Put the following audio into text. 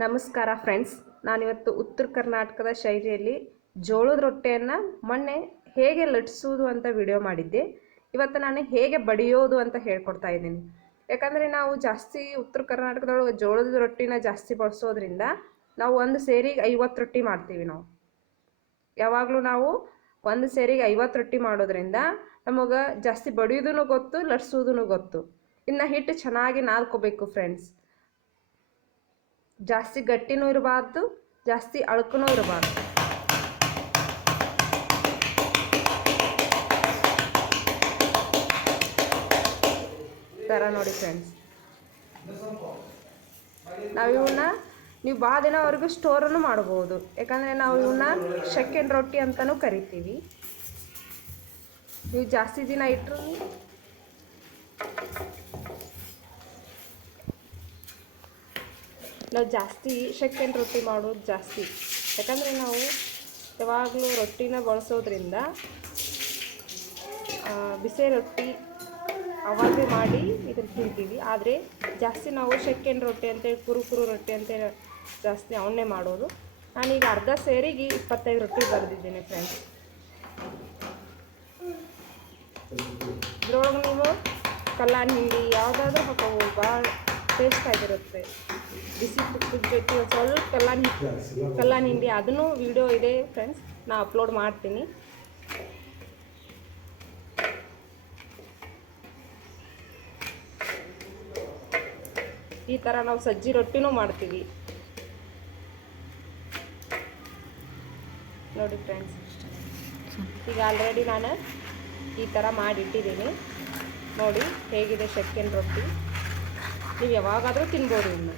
ನಮಸ್ಕಾರ ಫ್ರೆಂಡ್ಸ್. ನಾನಿವತ್ತು ಉತ್ತರ ಕರ್ನಾಟಕದ ಶೈಲಿಯಲ್ಲಿ ಜೋಳದ ರೊಟ್ಟೆಯನ್ನು ಮೊನ್ನೆ ಹೇಗೆ ಲಟ್ಸೋದು ಅಂತ ವಿಡಿಯೋ ಮಾಡಿದ್ದೆ. ಇವತ್ತು ನಾನು ಹೇಗೆ ಬಡಿಯೋದು ಅಂತ ಹೇಳ್ಕೊಡ್ತಾ ಇದ್ದೀನಿ. ಯಾಕಂದರೆ ನಾವು ಜಾಸ್ತಿ ಉತ್ತರ ಕರ್ನಾಟಕದೊಳಗೆ ಜೋಳದ ರೊಟ್ಟಿನ ಜಾಸ್ತಿ ಬಳಸೋದ್ರಿಂದ ನಾವು ಒಂದು ಸೇರಿಗೆ ಐವತ್ತು ರೊಟ್ಟಿ ಮಾಡ್ತೀವಿ ನಾವು. ಯಾವಾಗಲೂ ನಾವು ಒಂದು ಸೇರಿಗೆ ಐವತ್ತು ರೊಟ್ಟಿ ಮಾಡೋದ್ರಿಂದ ನಮಗೆ ಜಾಸ್ತಿ ಬಡಿಯೋದೂ ಗೊತ್ತು ಲಟ್ಸೋದೂ ಗೊತ್ತು. ಇನ್ನು ಹಿಟ್ಟು ಚೆನ್ನಾಗಿ ನಾದ್ಕೋಬೇಕು ಫ್ರೆಂಡ್ಸ್. ಜಾಸ್ತಿ ಗಟ್ಟಿನೂ ಇರಬಾರ್ದು, ಜಾಸ್ತಿ ಅಳ್ಕನೂ ಇರಬಾರ್ದು. ಥರ ನೋಡಿ ಫ್ರೆಂಡ್ಸ್ ನಾವು ಇವನ್ನ ನೀವು ಭಾಳ ದಿನವರೆಗೂ ಸ್ಟೋರನ್ನು ಮಾಡ್ಬೋದು. ಯಾಕಂದರೆ ನಾವು ಇವನ್ನ ಶೆಕೆಂಡ್ ರೊಟ್ಟಿ ಅಂತಲೂ ಕರಿತೀವಿ. ನೀವು ಜಾಸ್ತಿ ದಿನ ಇಟ್ಟರು ನಾವು ಜಾಸ್ತಿ ಶೆಕೆಂಡ್ ರೊಟ್ಟಿ ಮಾಡೋದು ಜಾಸ್ತಿ. ಯಾಕಂದರೆ ನಾವು ಯಾವಾಗಲೂ ರೊಟ್ಟಿನ ಬಳಸೋದ್ರಿಂದ ಬಿಸಿ ರೊಟ್ಟಿ ಅವಾಗೇ ಮಾಡಿ ಇದನ್ನು ತಿಂತೀವಿ. ಆದರೆ ಜಾಸ್ತಿ ನಾವು ಶೆಕೆಂಡ್ ರೊಟ್ಟಿ ಅಂತೇಳಿ ಕುರು ರೊಟ್ಟಿ ಅಂತೇಳಿ ಜಾಸ್ತಿ ಅವನ್ನೇ ಮಾಡೋದು. ನಾನೀಗ ಅರ್ಧ ಸೇರಿಗೆ ಇಪ್ಪತ್ತೈದು ರೊಟ್ಟಿ ಬರೆದಿದ್ದೀನಿ ಫ್ರೆಂಡ್ಸ್ ಇದ್ರೊಳಗೆ ನೀವು ಕಲ್ಲಾನ್ ಹಿಂಡಿ, ಯಾವುದಾದ್ರೂ ಹಾಕೋಬೋದು. ಭಾಳ ಟೇಸ್ಟ್ ಆಗಿರುತ್ತೆ. ಬಿಸಿ ತುಪ್ಪದ ಜೊತೆ ಸ್ವಲ್ಪ ಕಲ್ಲಾನ್ ಕಲ್ಲಾನ್ ಹಿಂಡಿ ಅದನ್ನು ವಿಡಿಯೋ ಇದೆ ಫ್ರೆಂಡ್ಸ್ ನಾ ಅಪ್ಲೋಡ್ ಮಾಡ್ತೀನಿ. ಈ ಥರ ನಾವು ಸಜ್ಜಿ ರೊಟ್ಟಿನೂ ಮಾಡ್ತೀವಿ. ನೋಡಿ ಫ್ರೆಂಡ್ಸ್ ಈಗ ಆಲ್ರೆಡಿ ನಾನು ಈ ಥರ ಮಾಡಿಟ್ಟಿದ್ದೀನಿ. ನೋಡಿ, ಹೇಗಿದೆ ಶೆಕೆಂಡ್ ರೊಟ್ಟಿ. ನೀವು ಯಾವಾಗಾದರೂ ತಿನ್ಬೋದು ಇನ್ನು.